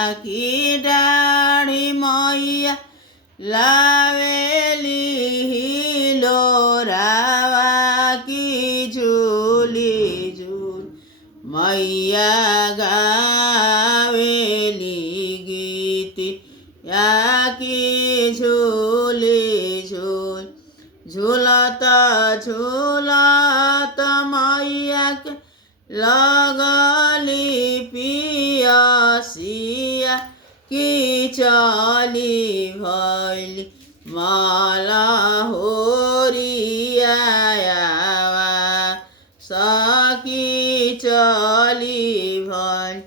की डाढ़ी मैया लावेली लोरावा की झूली झूल मैया गावेली गीती या की झूली झूल झूलता झूलता मैया के लगली पियासिया की चली भैली माला होरिया सकी चली भैल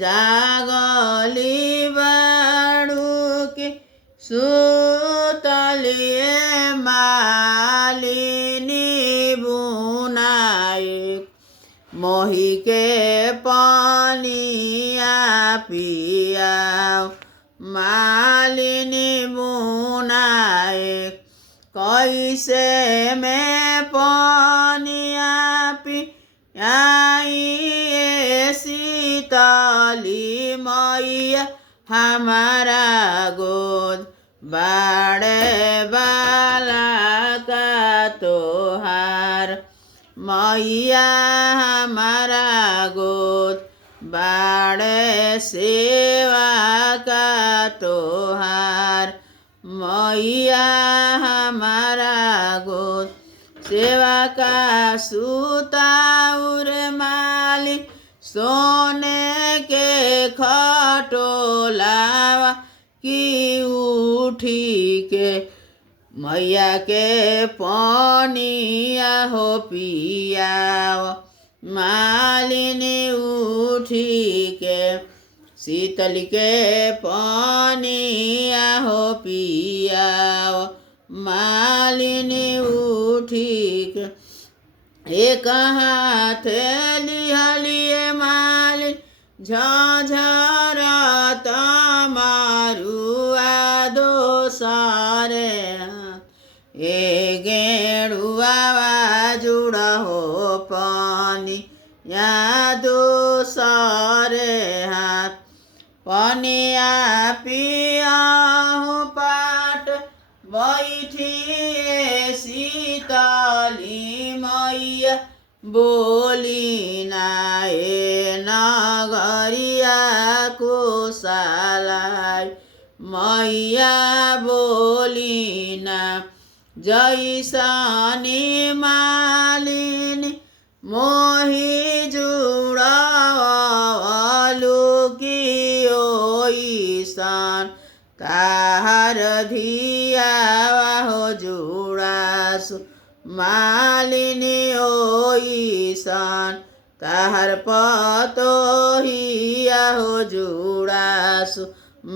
जागली बाड़ू के सुतलिए मालिनी बुनाए मोही के पानिया पियाओ मालिनी बुनाए कैसे में पानिया पियाई सीताली मैया हमारा गोद बाड़े बाला का तोहार मैया हमारा गोद बाड़े सेवा का तोहार मैया हमारा गोद सेवा का सुताउर मालिक सोने के खटोलावा की उठी के मैया के पानिया हो पियाव मालिनी उठी के शीतल के पानिया हो पियाव मालिनी उठी के एक हाथ लिहलिए मालिन झझरता मारुआ दो सारे ए गेड़ुआ जुड़ा हो पानी या दो सारे हाथ पनिया पिया पाट बैठिए सीताली मैया बोली नाए नगरिया को सालाई मैया बोली ना जैसनी मालिनी मोही जुड़ावलु की ओइसन ताहर धियावा हो जुड़ासु मालिनी ओइसन ताहर पतोहिया हो जुड़ासु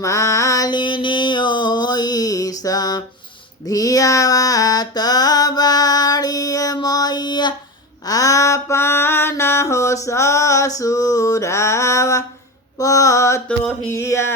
मालिनी ओइसन धियावा तबाड़ी मैया आपना हो ससुरावा पतोहिया